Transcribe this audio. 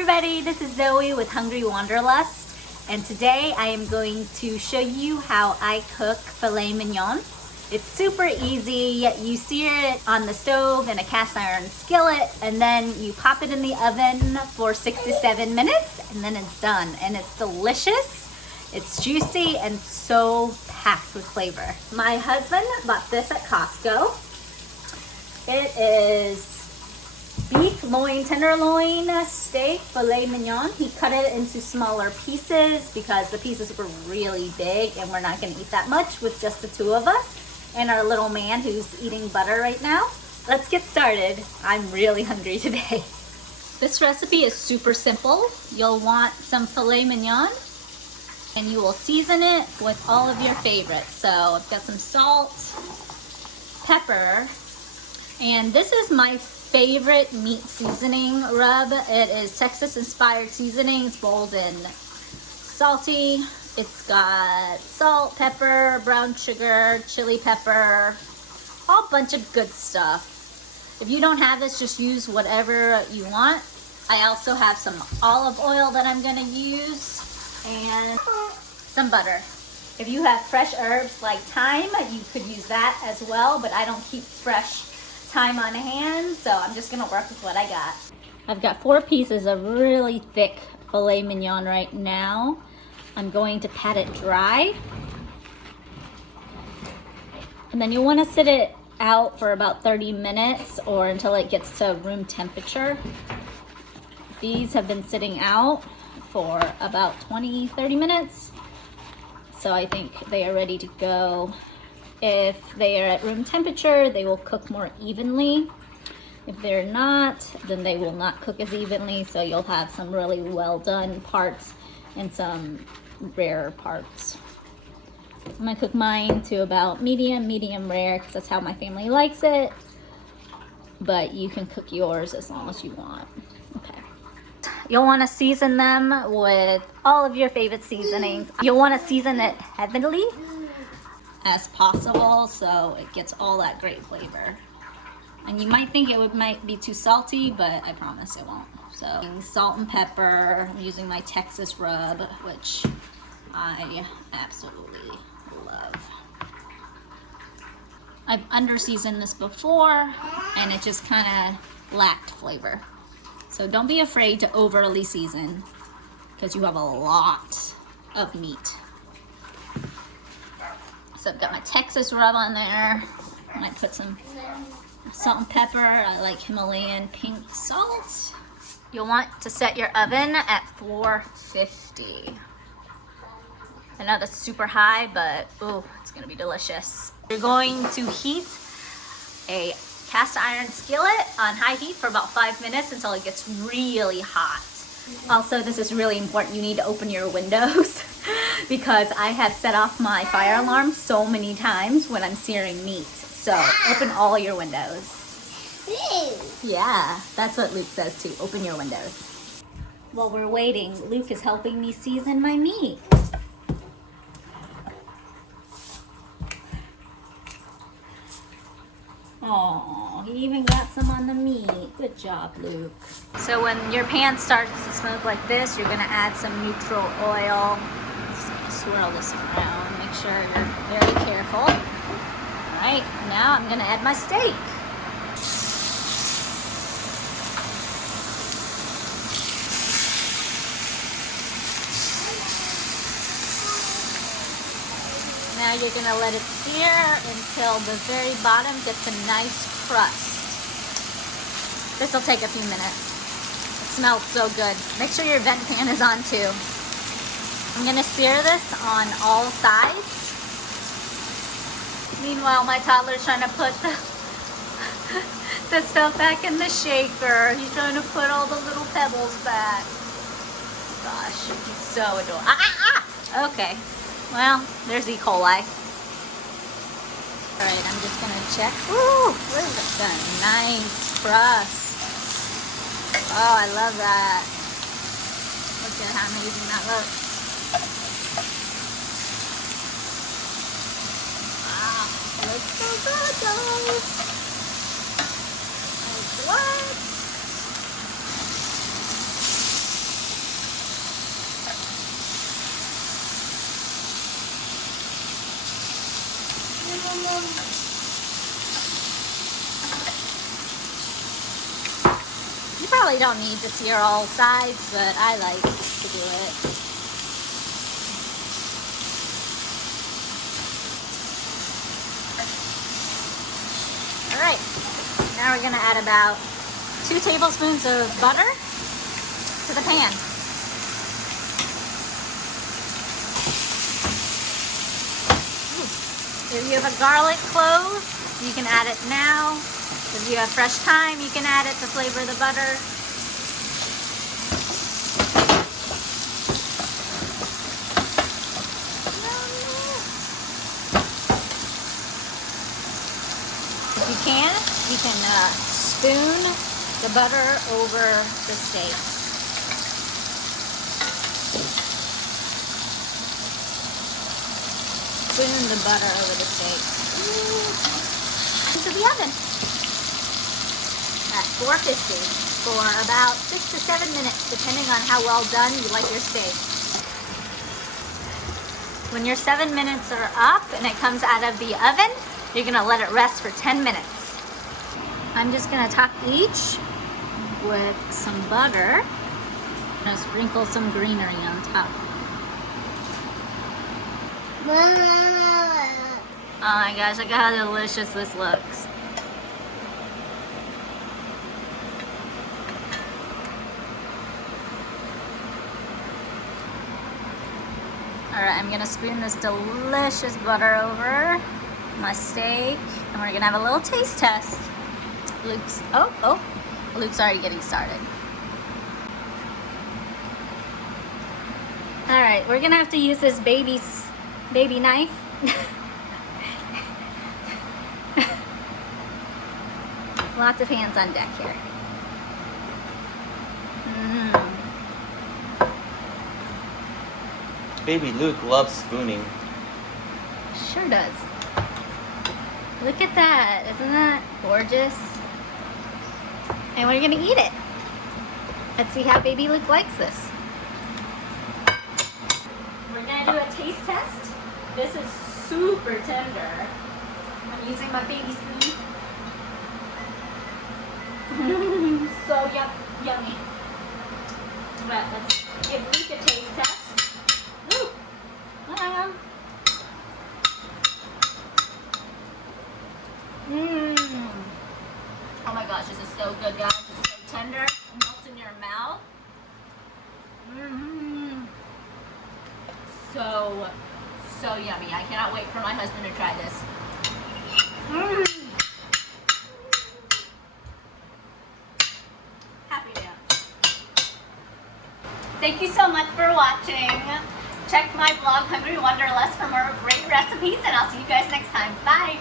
everybody, this is Zoe with Hungry Wanderlust, and today I am going to show you how I cook filet mignon. It's super easy. You sear it on the stove in a cast iron skillet, and then you pop it in the oven for 6 to 7 minutes, and then it's done. And it's delicious, it's juicy, and so packed with flavor. My husband bought this at Costco. It is beef loin, tenderloin steak, filet mignon. He cut it into smaller pieces because the pieces were really big and we're not gonna eat that much with just the two of us and our little man who's eating butter right now. Let's get started. I'm really hungry today. This recipe is super simple. You'll want some filet mignon and you will season it with all of your favorites. So I've got some salt, pepper, and this is my favorite meat seasoning rub. It is Texas inspired seasonings, bold and salty. It's got salt, pepper, brown sugar, chili pepper, all bunch of good stuff. If you don't have this, just use whatever you want. I also have some olive oil that I'm gonna use and some butter. If you have fresh herbs like thyme, you could use that as well, but I don't keep fresh thyme on hand, so I'm just gonna work with what I got. I've got 4 pieces of really thick filet mignon right now. I'm going to pat it dry, and then you want to sit it out for about 30 minutes or until it gets to room temperature. These have been sitting out for about 20-30 minutes, so I think they are ready to go. If they are at room temperature, they will cook more evenly. If they're not, then they will not cook as evenly, so you'll have some really well done parts and some rare parts. I'm gonna cook mine to about medium rare, because that's how my family likes it, but you can cook yours as long as you want. Okay. You'll want to season them with all of your favorite seasonings. You'll want to season it heavily as possible so it gets all that great flavor. And you might think it might be too salty, but I promise it won't. So salt and pepper. I'm using my Texas rub, which I absolutely love. I've under seasoned this before and it just kind of lacked flavor. So don't be afraid to overly season because you have a lot of meat. So I've got my Texas rub on there. I might put some salt and pepper. I like Himalayan pink salt. You'll want to set your oven at 450. I know that's super high, but ooh, it's gonna be delicious. You're going to heat a cast iron skillet on high heat for about 5 minutes until it gets really hot. Also, this is really important. You need to open your windows because I have set off my fire alarm so many times when I'm searing meat. So open all your windows. Yeah, that's what Luke says too. Open your windows. While we're waiting, Luke is helping me season my meat. Oh, he even got some on the meat. Good job, Luke. So when your pan starts to smoke like this, you're gonna add some neutral oil. Just swirl this around. Make sure you're very careful. All right, now I'm gonna add my steak. Now you're gonna let it sear until the very bottom gets a nice crust. This will take a few minutes. It smells so good. Make sure your vent pan is on too. I'm gonna sear this on all sides. Meanwhile, my toddler's trying to put the stuff back in the shaker. He's trying to put all the little pebbles back. Gosh, he's so adorable. Okay. Well, there's E. coli. All right, I'm just gonna check. Ooh, look at that nice crust. Oh, I love that. Look at how amazing that looks. Wow, it looks so good, guys. Like what? You probably don't need to sear all sides, but I like to do it. All right, now we're gonna add about 2 tablespoons of butter to the pan. If you have a garlic clove, you can add it now. If you have fresh thyme, you can add it to flavor the butter. If you can spoon the butter over the steak. Spoon the butter over the steak. Into the oven at 450 for about 6 to 7 minutes, depending on how well done you like your steak. When your 7 minutes are up and it comes out of the oven, you're gonna let it rest for 10 minutes. I'm just gonna top each with some butter. I'm gonna sprinkle some greenery on top. Oh my gosh, look at how delicious this looks. Alright, I'm gonna spoon this delicious butter over my steak, and we're gonna have a little taste test. Luke's, Luke's already getting started. Alright, we're gonna have to use this baby knife. Lots of hands on deck here. Baby Luke loves spooning. Sure does. Look at that. Isn't that gorgeous? And we're gonna eat it. Let's see how baby Luke likes this. We're gonna do a taste test. This is super tender. I'm using my baby spoon. So yummy. Well, let's give Luke a taste test. Ooh. Oh my gosh, this is so good, guys. It's so tender. It melts in your mouth. So yummy. I cannot wait for my husband to try this. Happy dance. Thank you so much for watching. Check my blog, Hungry Wanderlust, for more great recipes, and I'll see you guys next time. Bye.